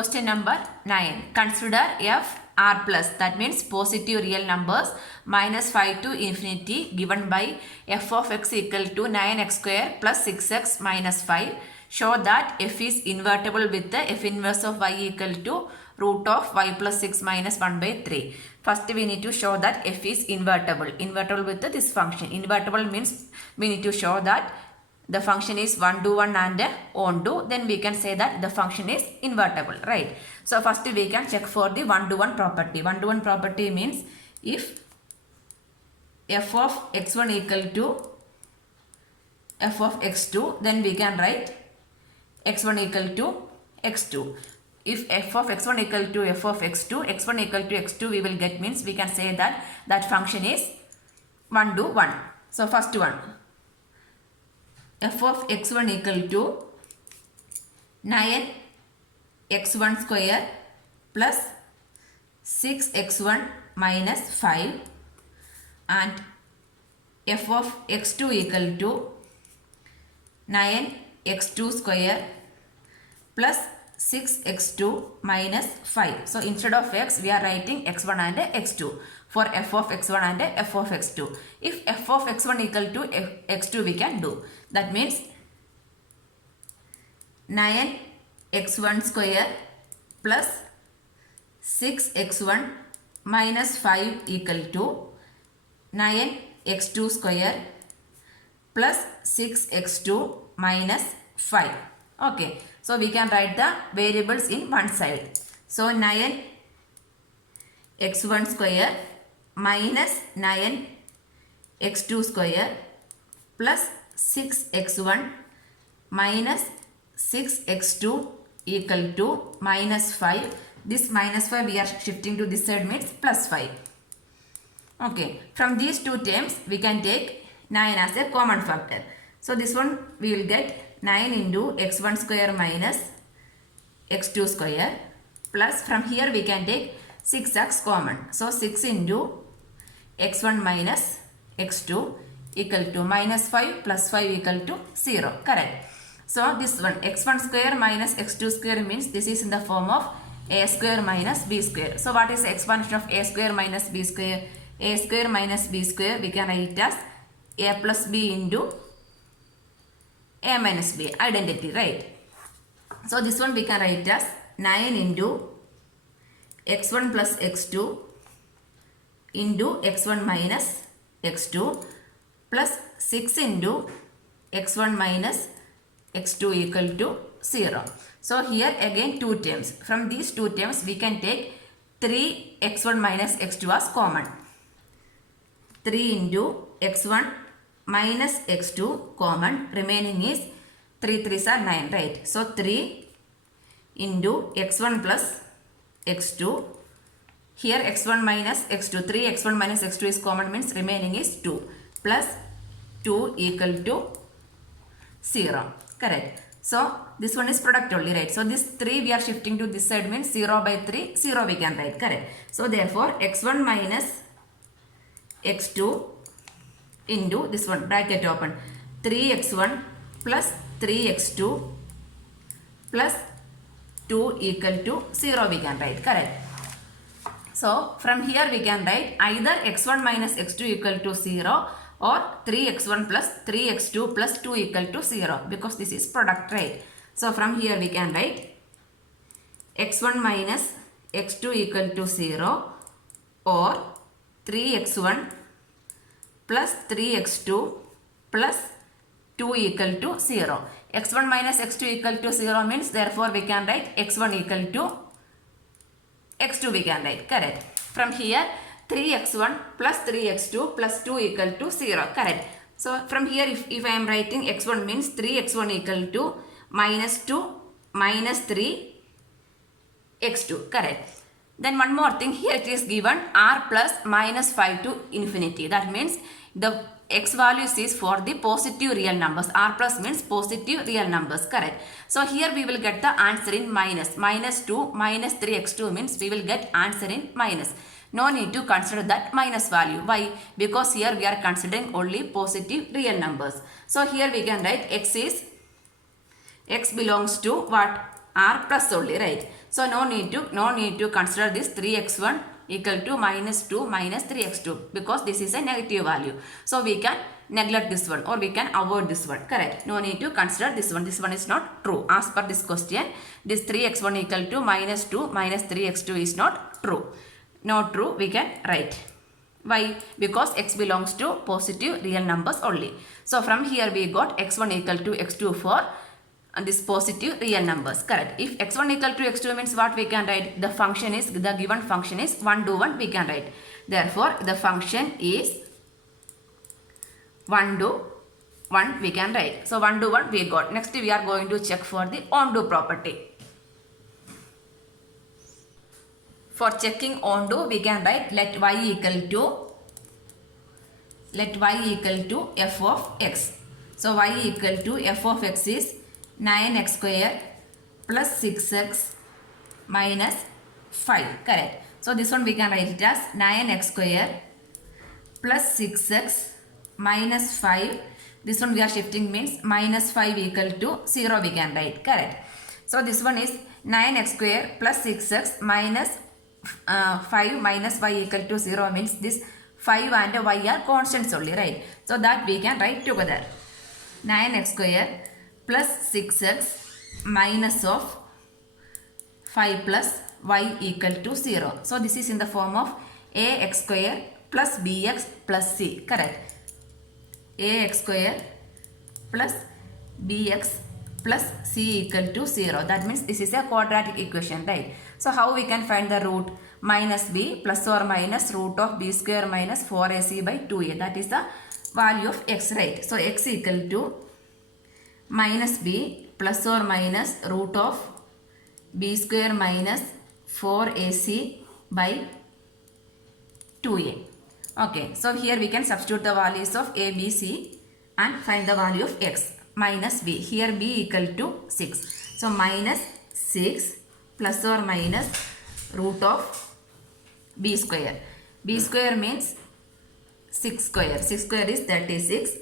Question number 9. Consider f r plus, that means positive real numbers, minus 5 to infinity given by f of x equal to 9x square plus 6x minus 5. Show that f is invertible with the f inverse of y equal to root of y plus 6 minus 1 by 3. First we need to show that f is invertible. Invertible with this function. Invertible means we need to show that the function is 1 to 1 and on to, then we can say that the function is invertible, right? So first we can check for the 1 to 1 property. 1 to 1 property means if f of x1 equal to f of x2, then we can write x1 equal to x2. If f of x1 equal to f of x2, x1 equal to x2 we will get, means we can say that that function is 1 to 1. So first one, f of x1 equal to 9x1 square plus 6x1 minus 5, and f of x2 equal to 9x2 square plus 6x2 minus 5. So instead of x we are writing x1 and x2 for f of x1 and f of x2. If f of x1 equal to x2 we can do. That means 9x1 square plus 6x1 minus 5 equal to 9x2 square plus 6x2 minus 5. Okay. So we can write the variables in one side. So 9x1 square minus 9x2 square plus 6x1 minus 6x2 equal to minus 5. This minus 5 we are shifting to this side, means plus 5. Okay. From these two terms we can take 9 as a common factor. So this one we will get 9 into x1 square minus x2 square, plus from here we can take 6x common. So 6 into x1 minus x2 equal to minus 5 plus 5 equal to 0. Correct. So this one x1 square minus x2 square means this is in the form of a square minus b square. So what is the expansion of a square minus b square? A square minus b square we can write as a plus b into a minus b, identity, right? So this one we can write as 9 into x1 plus x2 into x1 minus x2 plus 6 into x1 minus x2 equal to 0. So here again two terms. From these two terms we can take 3 x1 minus x2 as common. 3 into x1 minus x2 common, remaining is 3 3s are 9, right? So 3 into x1 plus x2, here x1 minus x2, 3 x1 minus x2 is common, means remaining is 2, plus 2 equal to 0. Correct. So this one is product only, right? So this 3 we are shifting to this side, means 0 by 3, 0 we can write. Correct. So therefore x1 minus x2 into this one, bracket open, 3x1 plus 3x2 plus 2 equal to 0 we can write. Correct. So from here we can write either x1 minus x2 equal to 0 or 3x1 plus 3x2 plus 2 equal to 0, because this is product, right? So from here we can write x1 minus x2 equal to 0 or 3x1 plus 3x2 plus 2 equal to 0. x1 minus x2 equal to 0 means therefore we can write x1 equal to x2 we can write. Correct. From here 3x1 plus 3x2 plus 2 equal to 0. Correct. So from here if I am writing x1 means 3x1 equal to minus 2 minus 3 x2. Correct. Then one more thing, here it is given r plus minus 5 to infinity. That means the x values is for the positive real numbers. R plus means positive real numbers. Correct. So here we will get the answer in minus. Minus 2 minus 3x2 means we will get answer in minus. No need to consider that minus value. Why? Because here we are considering only positive real numbers. So here we can write x belongs to what? R plus only, right? So no need to consider this 3x1 equal to minus 2 minus 3x2 because this is a negative value. So we can neglect this one or we can avoid this one. Correct. No need to consider this one. This one is not true. As per this question, this 3x1 equal to minus 2 minus 3x2 is not true. Not true, we can write. Why? Because x belongs to positive real numbers only. So from here we got x1 equal to x2 for this positive real numbers. Correct. If x1 equal to x2 means what we can write? The given function is 1 to 1 we can write. Therefore the function is 1 to 1 we can write. So 1 to 1 we got. Next we are going to check for the onto property. For checking onto we can write let y equal to f of x. So y equal to f of x is 9x square plus 6x minus 5. Correct. So this one we can write it as 9x square plus 6x minus 5. This one we are shifting means minus 5 equal to 0 we can write. Correct. So this one is 9x square plus 6x minus 5 minus y equal to 0 means this 5 and y are constants only, right? So that we can write together. 9x square plus 6x minus of 5 plus y equal to 0. So this is in the form of ax square plus bx plus c. Correct. Ax square plus bx plus c equal to 0. That means this is a quadratic equation, right? So how we can find the root? Minus b plus or minus root of b square minus 4ac by 2a. That is the value of x, right? So x equal to minus b plus or minus root of b square minus 4ac by 2a. Okay, so here we can substitute the values of a, b, c and find the value of x. Minus b. Here b equal to 6. So minus 6 plus or minus root of b square. B square means 6 square. 6 square is 36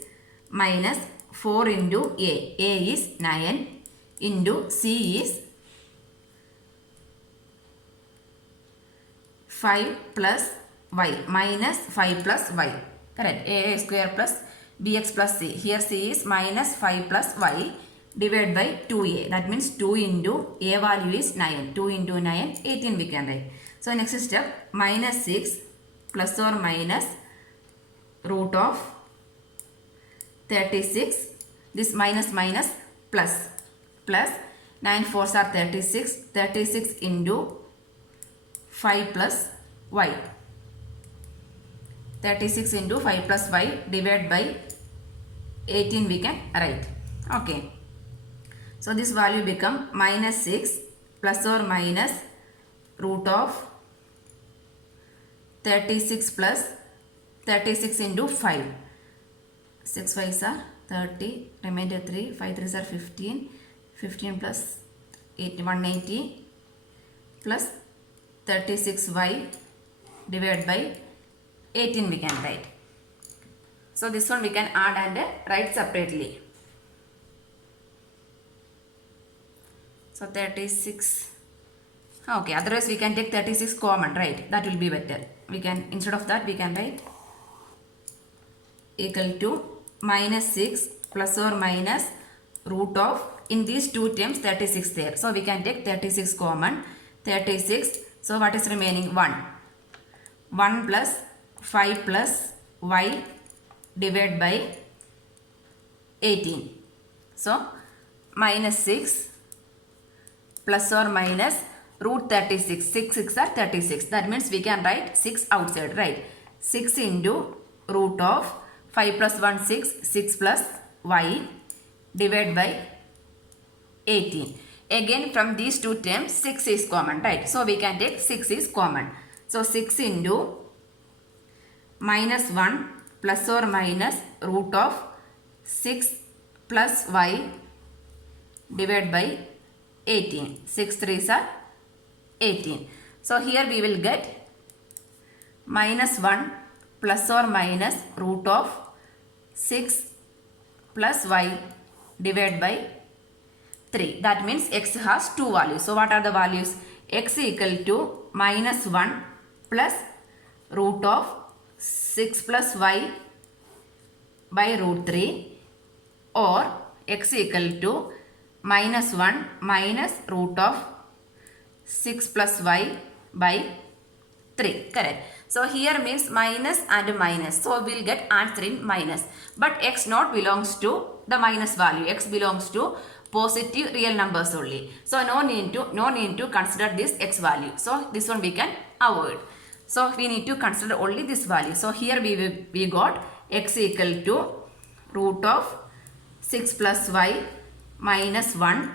minus 4 into a. A is 9 into c is 5 plus y minus 5 plus y. Correct. A square plus bx plus c. Here c is minus 5 plus y divided by 2a. That means 2 into a value is 9. 2 into 9, 18 we can write. So next step, minus 6 plus or minus root of 36. This minus minus plus. Plus 9 4s are 36. 36 into 5 plus y. 36 into 5 plus y divided by 18 we can write. Okay. So this value become minus 6 plus or minus root of 36 plus 36 into 5. 6 5s are 30, remainder 3, 5 3s are 15, 15 plus 8, 180 plus 36y divided by 18 we can write. So this one we can add and write separately. So 36. Okay, otherwise we can take 36 common, right? That will be better. We can, instead of that we can write equal to minus 6 plus or minus root of, in these two terms 36 there. So we can take 36 common. 36. So what is remaining? 1. 1 plus 5 plus y divided by 18. So minus 6 plus or minus root 36. 6 6 are 36. That means we can write 6 outside, right? 6 into root of 5 plus 1 6. 6 plus y divided by 18. Again from these two terms 6 is common, right? So we can take 6 is common. So 6 into minus 1 plus or minus root of 6 plus y divided by 18. 6 3s are 18. So here we will get minus 1 plus or minus root of 6 plus y divided by 3. That means x has two values. So what are the values? x equal to minus 1 plus root of 6 plus y by root 3 or x equal to minus 1 minus root of 6 plus y by 3. Correct. So here means minus and minus. So we will get answer in minus. But x not belongs to the minus value. X belongs to positive real numbers only. So no need to consider this x value. So this one we can avoid. So we need to consider only this value. So here we got x equal to root of 6 plus y minus 1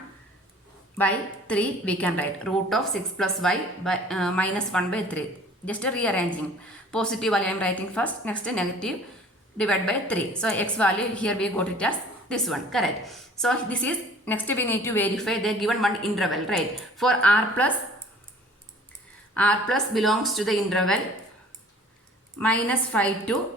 by 3 we can write. Root of 6 plus y by minus 1 by 3. Just rearranging. Positive value I am writing first. Next negative divide by 3. So x value here we got it as this one. Correct. So this is next we need to verify the given one interval, right? For r plus belongs to the interval minus 5 to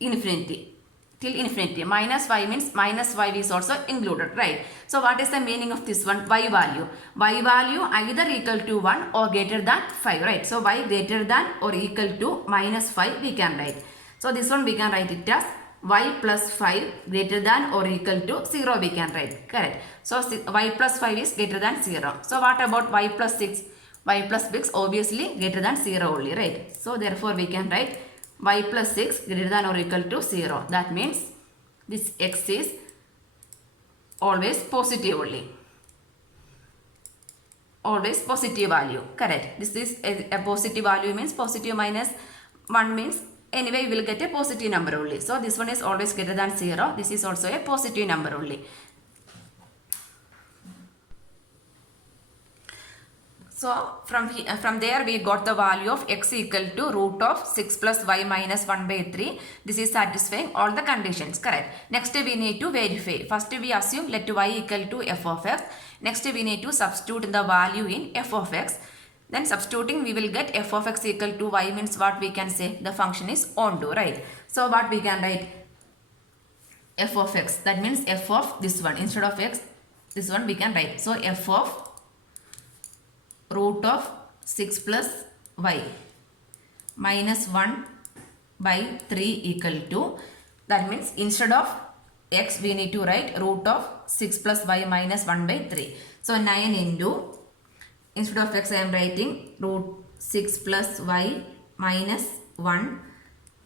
infinity. Till infinity. Minus 5 means minus 5 is also included, right? So what is the meaning of this one? Y value. Y value either equal to 1 or greater than 5, right? So y greater than or equal to minus 5 we can write. So this one we can write it as y plus 5 greater than or equal to 0 we can write. Correct. So y plus 5 is greater than 0. So what about y plus 6? Y plus 6 obviously greater than 0 only, right? So therefore we can write y plus 6 greater than or equal to 0. That means this x is always positive only. Always positive value. Correct. This is a positive value means positive minus 1 means anyway we will get a positive number only. So this one is always greater than 0. This is also a positive number only. So from there we got the value of x equal to root of 6 plus y minus 1 by 3. This is satisfying all the conditions. Correct. Next we need to verify. First we assume let y equal to f of x. Next we need to substitute the value in f of x. Then substituting we will get f of x equal to y means what we can say? The function is onto, right? So what we can write? F of x. That means f of this one. Instead of x, this one we can write. So f of root of 6 plus y minus 1 by 3 equal to, that means instead of x we need to write root of 6 plus y minus 1 by 3. So 9 into, instead of x I am writing root 6 plus y minus 1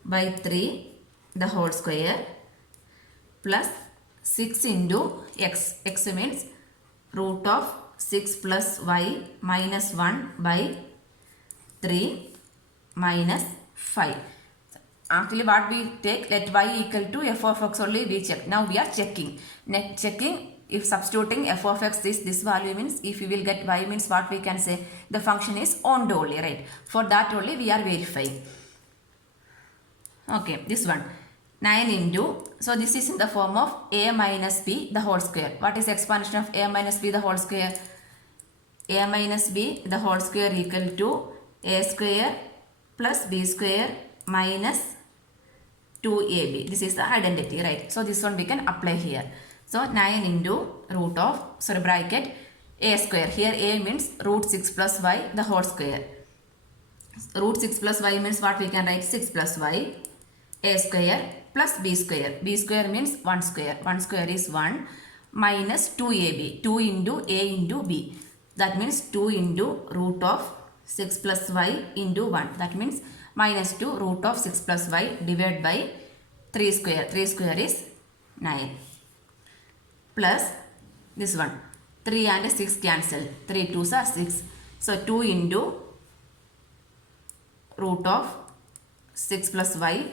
by 3 the whole square plus 6 into x. X means root of 6 plus y minus 1 by 3 minus 5. Actually what we take, let y equal to f of x only we check. Now we are checking. Next checking if substituting f of x is this value means if we will get y means what we can say? The function is onto only, right? For that only we are verifying. Okay, this one. 9 into, so this is in the form of a minus b the whole square. What is the expansion of a minus b the whole square? A minus b the whole square equal to a square plus b square minus 2ab. This is the identity, right? So this one we can apply here. So 9 into root of, sorry, bracket a square. Here a means root 6 plus y the whole square. Root 6 plus y means what we can write? 6 plus y a square plus b square. B square means 1 square. 1 square is 1 minus 2ab. 2 into a into b. That means 2 into root of 6 plus y into 1. That means minus 2 root of 6 plus y divided by 3 square. 3 square is 9. Plus this one. 3 and 6 cancel. 3 2s are 6. So 2 into root of 6 plus y.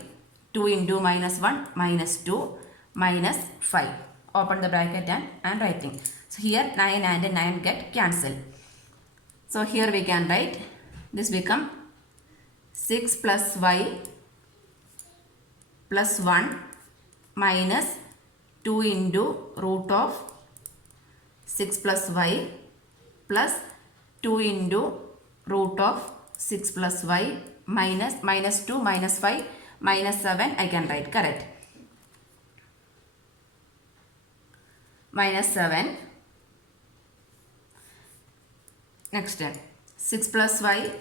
2 into minus 1 minus 2 minus 5. Open the bracket and I am writing. So here 9 and 9 get cancelled. So here we can write this become 6 plus y plus 1 minus 2 into root of 6 plus y plus 2 into root of 6 plus y minus 2 minus 5 minus 7 I can write. Correct. Minus 7. Next step. 6 plus y,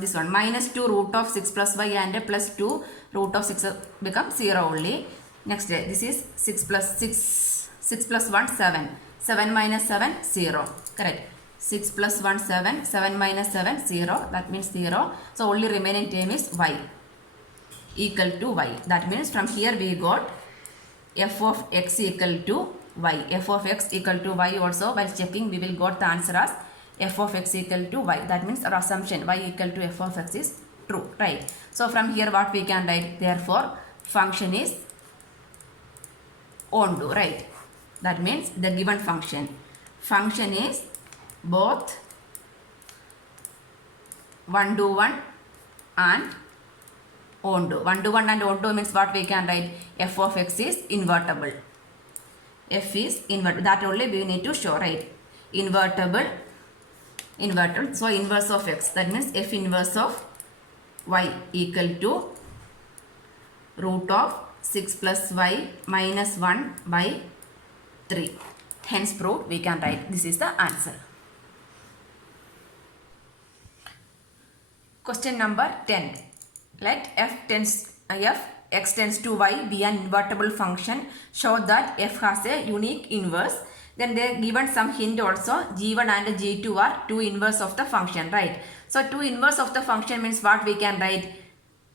this one minus 2 root of 6 plus y and plus 2 root of 6 become 0 only. Next this is 6 plus 1 7. 7 minus 7 0. Correct. 6 plus 1 7. 7 minus 7 0. That means 0. So only remaining term is y equal to y. That means from here we got f of x equal to y. F of x equal to y also while checking we will got the answer as f of x equal to y. That means our assumption y equal to f of x is true, right? So from here what we can write? Therefore function is onto, right? That means the given function is both 1-to-1 and onto. 1-to-1 and onto means what we can write? F of x is invertible. F is invertible. That only we need to show, right? Invertible. So inverse of x. That means f inverse of y equal to root of 6 plus y minus 1 by 3. Hence proved we can write. This is the answer. Question number 10. Let x tends to y be an invertible function. Show that f has a unique inverse. Then they are given some hint also. G1 and G2 are two inverse of the function, right? So two inverse of the function means what we can write?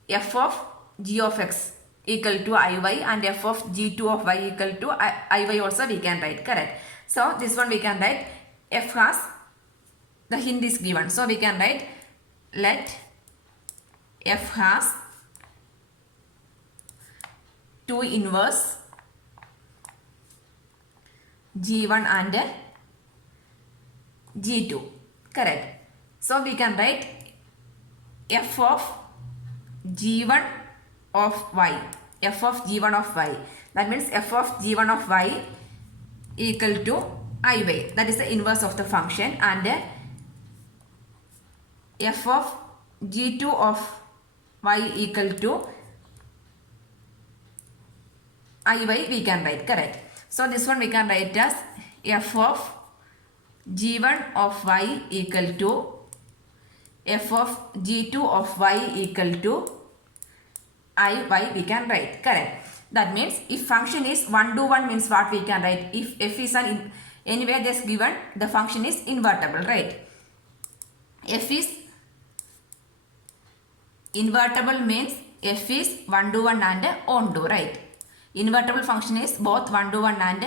F of g of x equal to iy and f of g2 of y equal to iy also we can write. Correct. So this one we can write f has, the hint is given. So we can write let f has two inverse G1 and G2. Correct. So we can write f of G1 of y. F of G1 of y. That means f of G1 of y equal to iy. That is the inverse of the function. And f of G2 of y equal to iy we can write. Correct. So this one we can write as f of G1 of y equal to f of G2 of y equal to iy we can write. Correct. That means if function is 1-to-1 means what we can write? If f is an anywhere that's given, the function is invertible, right? F is invertible means f is 1-to-1 and onto, right? Invertible function is both 1-to-1 and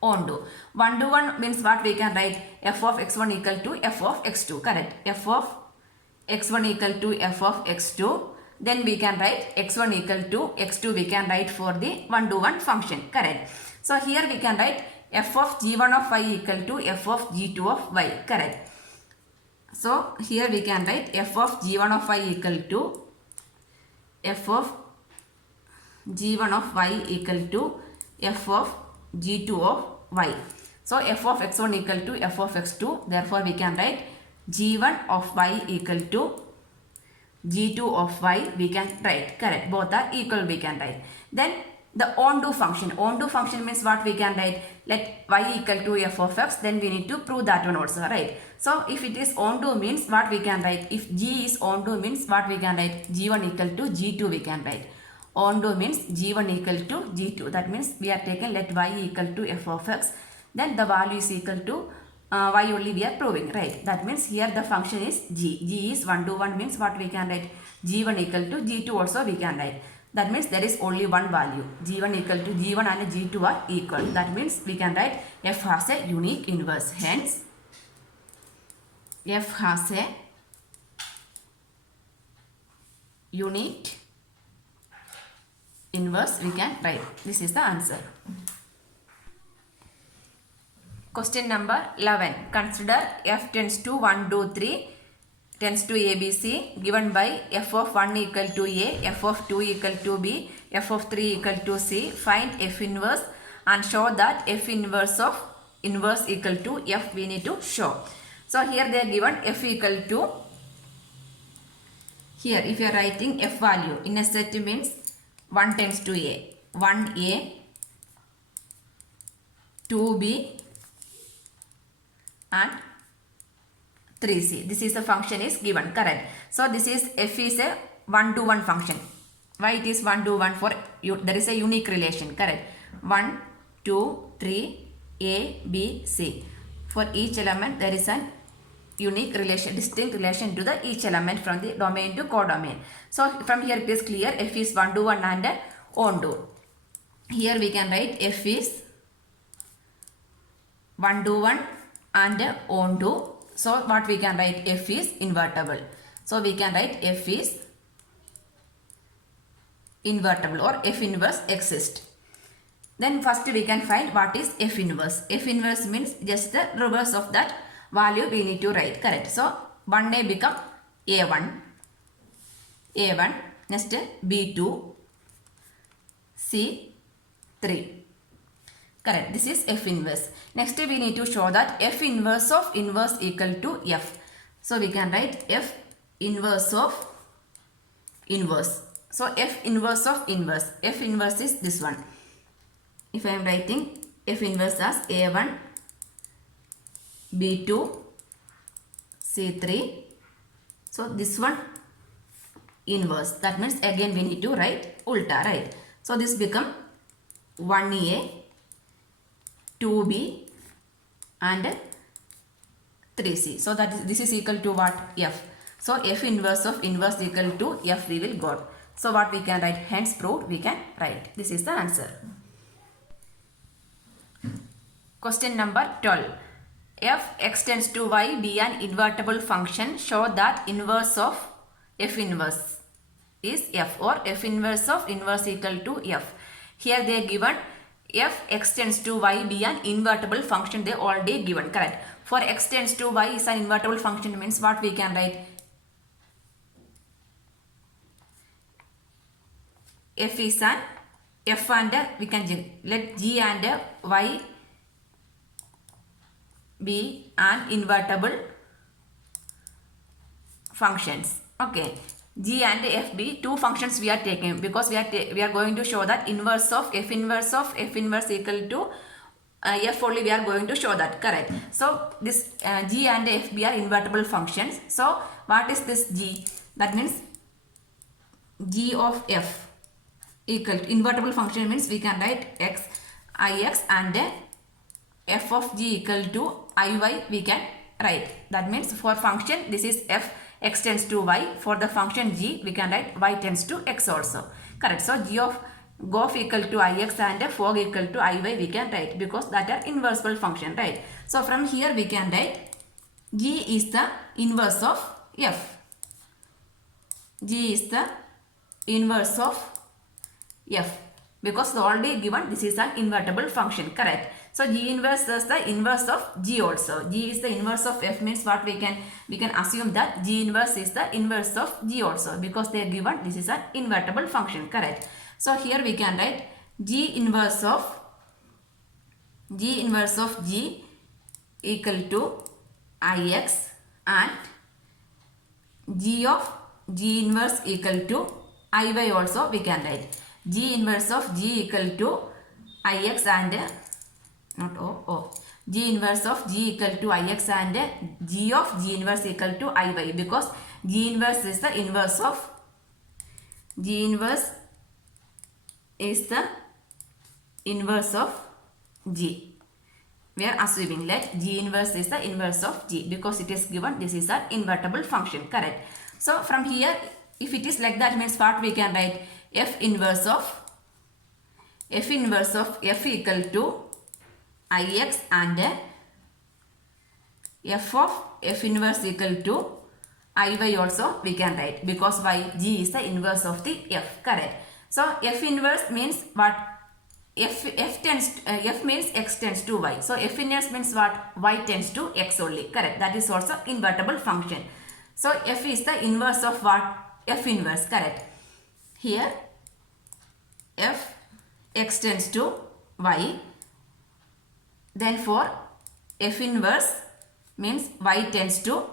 onto. 1-to-1 means what we can write? F of x1 equal to f of x2. Correct. F of x1 equal to f of x2. Then we can write x1 equal to x2 we can write for the 1-to-1 function. Correct. So here we can write f of g1 of y equal to f of g2 of y. Correct. So here we can write f of g1 of y equal to f of g1 of y equal to f of g2 of y. So f of x1 equal to f of x2. Therefore we can write g1 of y equal to g2 of y we can write. Correct. Both are equal we can write. Then the onto function. Onto function means what we can write? Let y equal to f of x. Then we need to prove that one also, right? So if it is onto means what we can write? If g is onto means what we can write? g1 equal to g2 we can write. Onto means g1 equal to g2. That means we are taken let y equal to f of x. Then the value is equal to y only we are proving, right? That means here the function is g. G is 1-to-1 means what we can write? g1 equal to g2 also we can write. That means there is only one value. g1 equal to g1 and g2 are equal. That means we can write f has a unique inverse. Hence f has a unique inverse we can write. This is the answer. Question number 11. Consider f tends to 1, 2, 3 tends to ABC given by f of 1 equal to A, f of 2 equal to B, f of 3 equal to C. Find f inverse and show that f inverse of inverse equal to f we need to show. So here they are given f equal to, here if you are writing f value in a set means 1 tends to A, 1A, 2B and 3c. This is the function is given, correct. So this is f is a 1-to-1 function. Why it is 1-to-1? For there is a unique relation, correct. 1, 2, 3, a, b, c. For each element there is an unique relation, distinct relation to the each element from the domain to codomain. So from here it is clear f is 1-to-1 and onto. Here we can write f is 1-to-1 and onto. So what we can write? F is invertible. So we can write f is invertible or f inverse exists. Then first we can find what is f inverse. F inverse means just the reverse of that value we need to write, correct. So 1a become a1, next b2, c3, correct. This is f inverse. Next we need to show that f inverse of inverse equal to f. So we can write f inverse of inverse. So f inverse of inverse. F inverse is this one. If I am writing f inverse as a1, b2, c3. So this one inverse. That means again we need to write ulta, right? So this become 1a, 2b and 3c. So that is, this is equal to what? F. So f inverse of inverse equal to f we will got. So what we can write? Hence proved we can write. This is the answer. Question number 12. F extends to y be an invertible function. Show that inverse of f inverse is f, or f inverse of inverse equal to f. Here they are given f extends to y be an invertible function. They already given, correct. For extends to y is an invertible function means what we can write? F is an f and we can let g and y be an invertible functions. Okay, g and f be two functions we are taking because we are going to show that inverse of f inverse equal to f only we are going to show that, correct. So this g and f be are invertible functions. So what is this g? That means g of f equal to invertible function means we can write x ix and f of g equal to iy we can write. That means for function this is f extends to y. For the function g we can write y tends to x also, correct. So g of gof equal to ix and fog equal to iy we can write because that are inversible function, right. So from here we can write g is the inverse of f. G is the inverse of f because already given this is an invertible function, correct. So g inverse is the inverse of g also. G is the inverse of f means what we can assume that g inverse is the inverse of g also because they are given this is an invertible function, correct. So here we can write g inverse of g equal to ix and g of g inverse equal to iy also we can write. G inverse of g equal to ix and g inverse of g equal to ix and g of g inverse equal to iy because g inverse is the inverse of g inverse is the inverse of g. We are assuming that g inverse is the inverse of g because it is given this is an invertible function, correct. So from here if it is like that means what we can write? F inverse of f equal to ix and f of f inverse equal to iy also we can write because y g is the inverse of the f, correct. So f inverse means what? F means x tends to y. So f inverse means what? Y tends to x only, correct. That is also invertible function. So f is the inverse of what? F inverse, correct. Here f x tends to y, then for f inverse means y tends to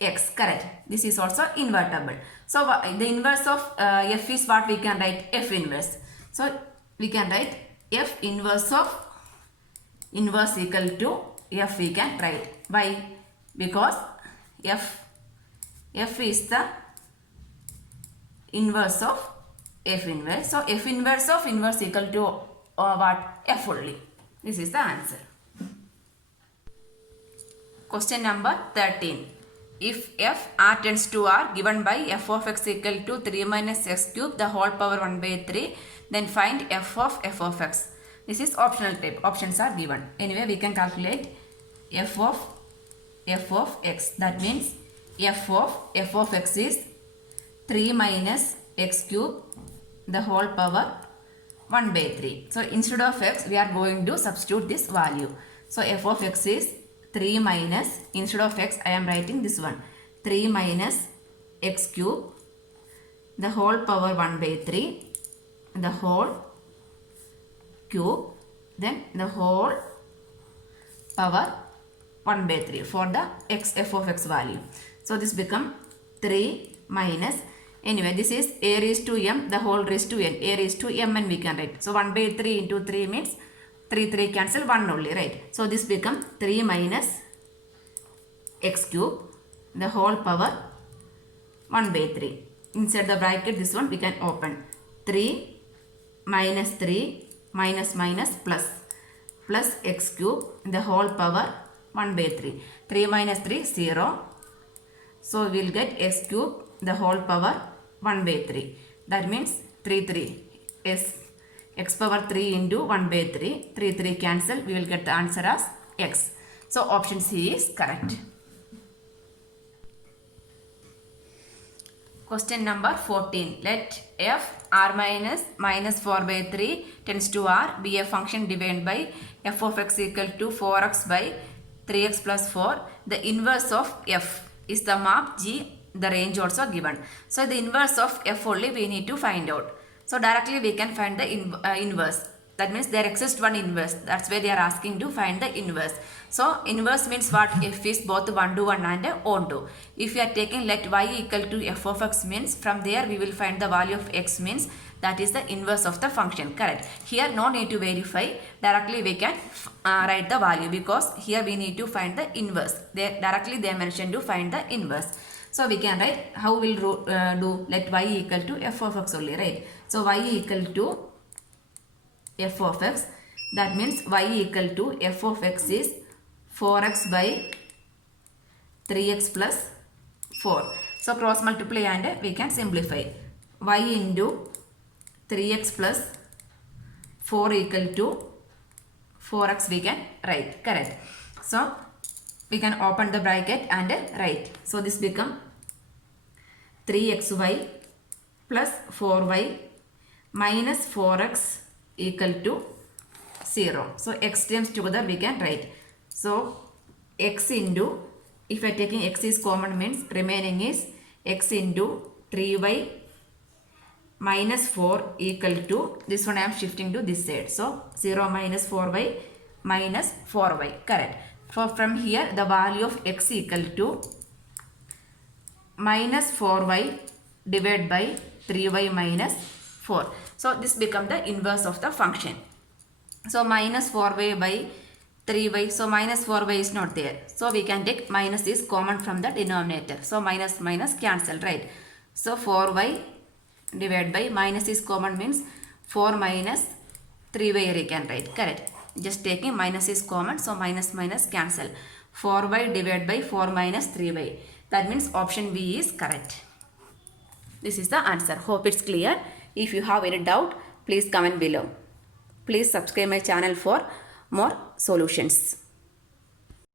x, correct. This is also invertible. So the inverse of f is what we can write? F inverse. So we can write f inverse of inverse equal to f we can write. Why? Because F is the inverse of F inverse. So F inverse of inverse equal to what? F only. This is the answer. Question number 13. If f r tends to r given by f of x equal to 3 minus x cube the whole power 1 by 3, then find f of x. This is optional type. Options are given. Anyway, we can calculate f of x. That means f of x is 3 minus x cube the whole power 1 by 3. So instead of x, we are going to substitute this value. So f of x is 3 minus, instead of x, I am writing this one. 3 minus x cube the whole power 1 by 3, the whole cube, then the whole power 1 by 3 for the f of x value. So this become 3 minus, anyway this is a raised to m the whole raised to n, a raised to m, and we can write. So 1 by 3 into 3 means 3 cancel 1 only, right? So this become 3 minus x cube the whole power 1 by 3. Inside the bracket this one we can open. 3 minus 3 minus plus x cube the whole power 1 by 3. 3 minus 3 0. So we will get x cube the whole power 1 by 3. That means 3 is x power 3 into 1 by 3. 3 cancel. We will get the answer as x. So option C is correct. Question number 14. Let f r minus 4 by 3 tends to r be a function divided by f of x equal to 4x by 3x plus 4. The inverse of f is the map G. The range also given. So the inverse of f only we need to find out. So directly we can find the inverse. That means there exists one inverse. That's why they are asking to find the inverse. So inverse means what? F is both 1 to 1 and on to. If we are taking let y equal to f of x means from there we will find the value of x means that is the inverse of the function. Correct. Here no need to verify. Directly we can write the value because here we need to find the inverse. Directly they mentioned to find the inverse. So we can write how we'll do let y equal to f of x only, right? So y equal to f of x, that means y equal to f of x is 4x by 3x plus 4. So cross multiply and we can simplify. Y into 3x plus 4 equal to 4x we can write. Correct. So we can open the bracket and write. So this become 3xy plus 4y minus 4x equal to 0. So x terms together we can write. So x into, if I taking x is common means remaining is x into 3y minus 4 equal to, this one I am shifting to this side. So 0 minus 4y minus 4y. Correct. From here the value of x equal to minus 4y divided by 3y minus 4. So this become the inverse of the function. So minus 4y by 3y. So minus 4y is not there. So we can take minus is common from the denominator. So minus cancel, right? So 4y divided by minus is common means 4 minus 3y we can write. Correct. Just taking minus is common. So minus cancel. 4y divided by 4 minus 3y. That means option B is correct. This is the answer. Hope it's clear. If you have any doubt, please comment below. Please subscribe my channel for more solutions.